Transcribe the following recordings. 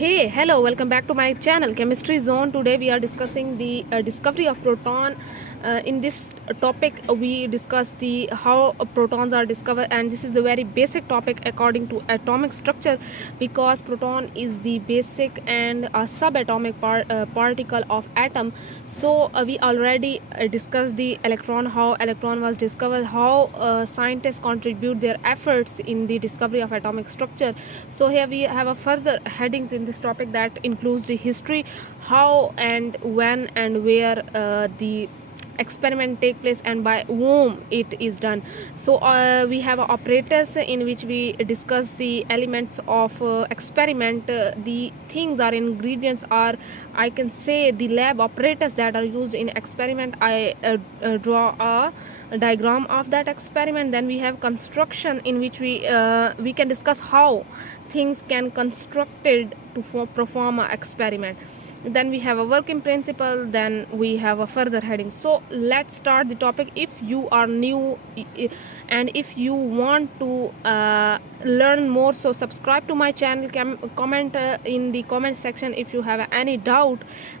Hey, hello, welcome back to my channel Chemistry Zone. Today we are discussing the discovery of proton. In this topic we discuss the how protons are discovered, and this is the very basic topic according to atomic structure, because proton is the basic and subatomic particle of atom. So we already discussed the electron, how electron was discovered, how scientists contribute their efforts in the discovery of atomic structure. So here we have a further headings in this topic that includes the history, how and when and where the experiment take place and by whom it is done. So we have operators in which we discuss the elements of experiment. The things or ingredients are, I can say, the lab operators that are used in experiment. I draw a diagram of that experiment. Then we have construction, in which we can discuss how things can constructed to perform an experiment. Then we have a working principle, then we have a further heading. So let's start the topic. If you are new and if you want to learn more, so subscribe to my channel, comment in the comment section if you have any doubt,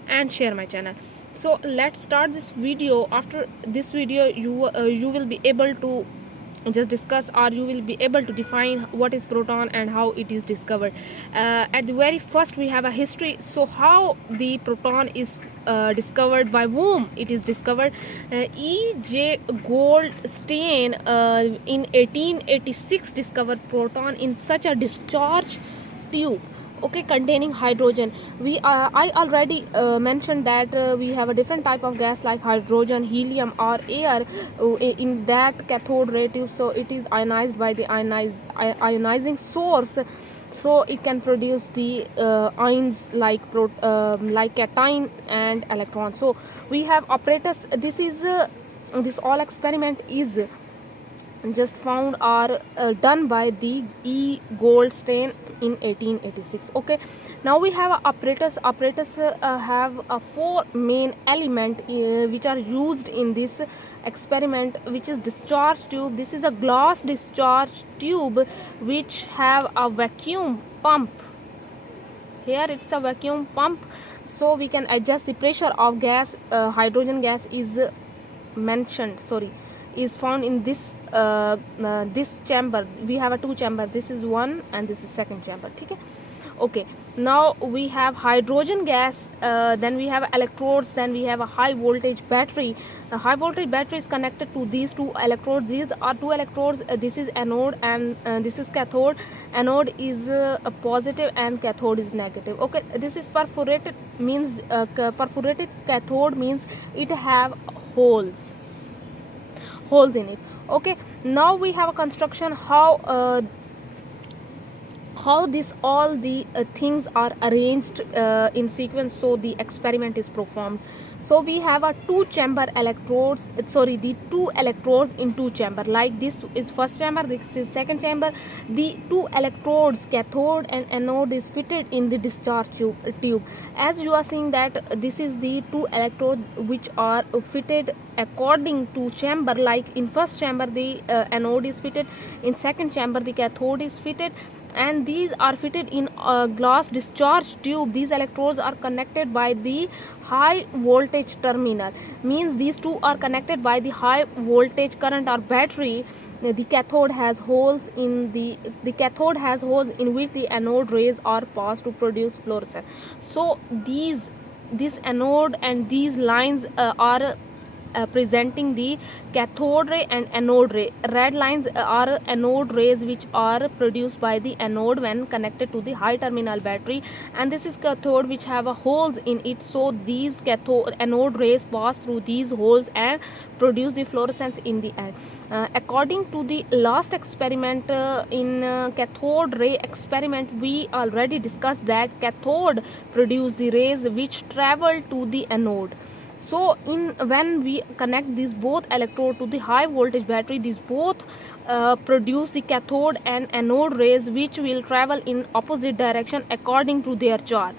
and share my channel. So let's start this video. After this video you will be able to just discuss, or you will be able to define what is proton and how it is discovered. At the very first we have a history. So how the proton is discovered, by whom it is discovered. E.J. Goldstein in 1886 discovered proton in such a discharge tube, okay, containing hydrogen. I already mentioned that we have a different type of gas like hydrogen, helium, or air in that cathode ray tube. So it is ionized by the ionizing source, so it can produce the ions like cation and electron. So we have operators. This all experiment is just found or done by the E. Goldstein in 1886. Okay, now we have operators. Operators have four main element which are used in this experiment, which is discharge tube. This is a glass discharge tube which have a vacuum pump. Here it's a vacuum pump, so we can adjust the pressure of gas. Hydrogen gas is is found in this chamber. We have a two chamber. This is one and this is second chamber. Okay, now we have hydrogen gas, then we have electrodes, then we have a high voltage battery. The high voltage battery is connected to these two electrodes. These are two electrodes. This is anode and this is cathode. Anode is a positive and cathode is negative. Okay, this is perforated, means perforated cathode means it have holes in it. Okay, now we have a construction, how this all the things are arranged in sequence, so the experiment is performed. So we have a two chamber electrodes, the two electrodes in two chamber. Like this is first chamber, this is second chamber. The two electrodes, cathode and anode, is fitted in the discharge tube. As you are seeing that this is the two electrodes which are fitted according to chamber. Like in first chamber the anode is fitted, in second chamber the cathode is fitted, and these are fitted in a glass discharge tube. These electrodes are connected by the high voltage terminal, means these two are connected by the high voltage current or battery. The cathode has holes in the cathode has holes in which the anode rays are passed to produce fluorescence. So this anode and these lines are presenting the cathode ray and anode ray. Red lines are anode rays which are produced by the anode when connected to the high terminal battery, and this is cathode which have a holes in it. So these anode rays pass through these holes and produce the fluorescence in the end. According to the last experiment, in cathode ray experiment, we already discussed that cathode produce the rays which travel to the anode. So when we connect these both electrode to the high voltage battery, these both produce the cathode and anode rays which will travel in opposite direction according to their charge.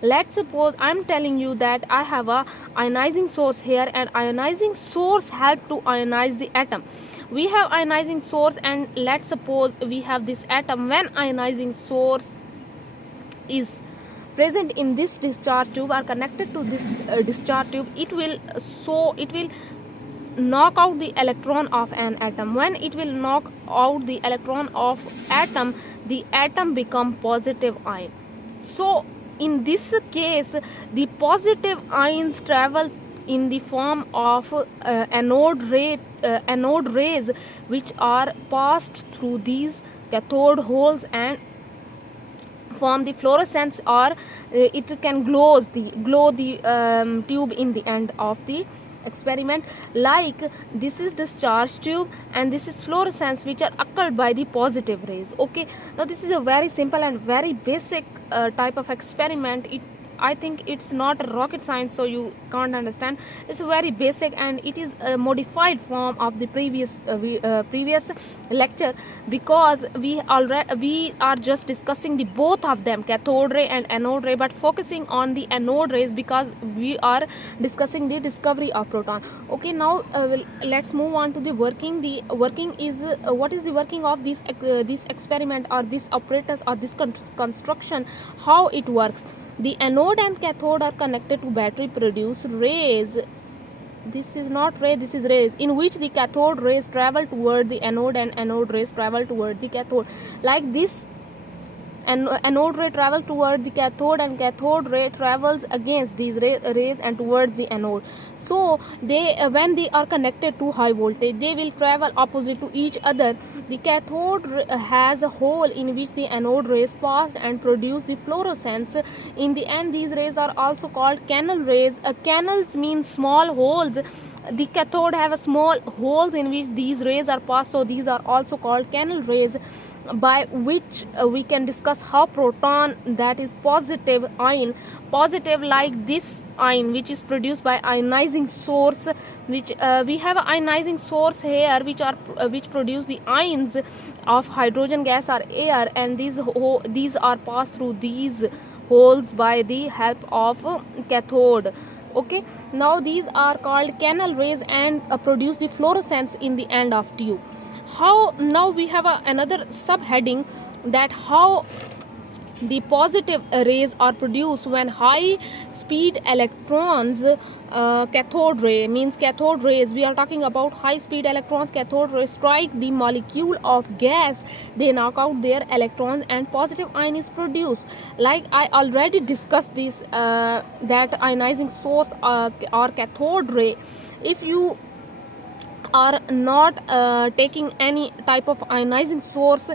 Let's suppose I'm telling you that I have a ionizing source here, and ionizing source help to ionize the atom. We have ionizing source, and let's suppose we have this atom. When ionizing source is present in this discharge tube are connected to this discharge tube, it will knock out the electron of an atom. When it will knock out the electron of atom, the atom become positive ion. So in this case, the positive ions travel in the form of anode rays, which are passed through these cathode holes and form the fluorescence, or it can glow the tube in the end of the experiment. Like this is discharge tube and this is fluorescence, which are occurred by the positive rays. Okay, now this is a very simple and very basic type of experiment. I think it's not rocket science, so you can't understand. It's very basic and it is a modified form of the previous lecture, because we are just discussing the both of them, cathode ray and anode ray, but focusing on the anode rays because we are discussing the discovery of proton. Okay, now let's move on to the working. The working is what is the working of this experiment, or this apparatus, or this construction, how it works. The anode and cathode are connected to battery produce rays. This is not ray, this is rays, in which the cathode rays travel toward the anode and anode rays travel toward the cathode. Like this, anode ray travel toward the cathode and cathode ray travels against these rays and towards the anode. So they when they are connected to high voltage, they will travel opposite to each other. The cathode has a hole in which the anode rays pass and produce the fluorescence. In the end, these rays are also called canal rays. Canals mean small holes. The cathode have a small holes in which these rays are passed, so these are also called canal rays, by which we can discuss how proton, that is positive ion, positive like this ion which is produced by ionizing source, which we have an ionizing source here which produce the ions of hydrogen gas or air, and these are passed through these holes by the help of cathode. Okay, now these are called canal rays and produce the fluorescence in the end of tube. How now we have another subheading, that how the positive rays are produced when high speed electrons, cathode ray means cathode rays, we are talking about high speed electrons, cathode rays strike the molecule of gas, they knock out their electrons and positive ion is produced. Like I already discussed this, that ionizing source or cathode ray, if you are not taking any type of ionizing source,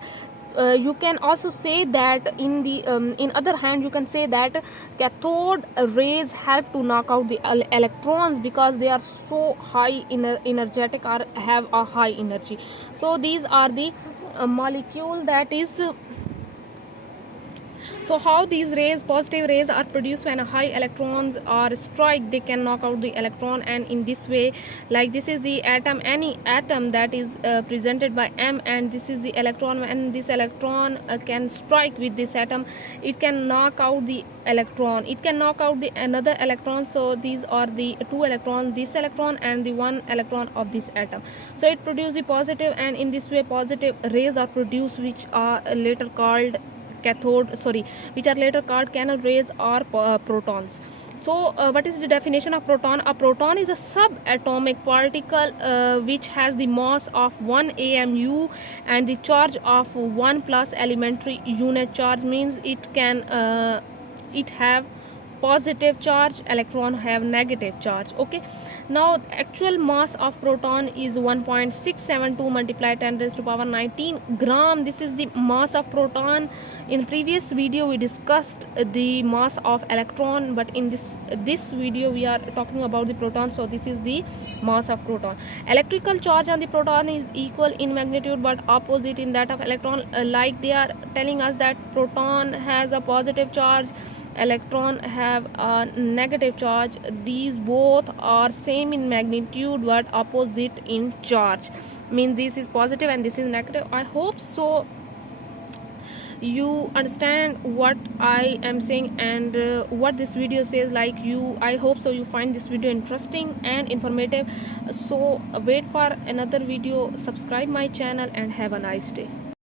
you can also say that in other hand you can say that cathode rays help to knock out the electrons because they are so high energetic or have a high energy. So these are the molecule that is so how these rays, positive rays, are produced when high electrons are strike, they can knock out the electron, and in this way, like this is the atom, any atom that is presented by M, and this is the electron. When this electron can strike with this atom, it can knock out the electron, it can knock out the another electron. So these are the two electrons, this electron and the one electron of this atom. So it produces the positive, and in this way positive rays are produced, which are later called which are later called canal rays or protons. So what is the definition of proton? A proton is a subatomic particle which has the mass of 1 amu and the charge of 1 plus elementary unit charge, means it can it have positive charge, electron have negative charge. Okay, now actual mass of proton is 1.672 multiplied 10 raised to power 19 gram. This is the mass of proton. In previous video we discussed the mass of electron, but in this video we are talking about the proton. So this is the mass of proton. Electrical charge on the proton is equal in magnitude but opposite in that of electron. Like they are telling us that proton has a positive charge, electron have a negative charge. These both are same in magnitude but opposite in charge, means this is positive and this is negative. I hope so you understand what I am saying and what this video says. Like I hope so you find this video interesting and informative. So wait for another video, subscribe my channel, and have a nice day.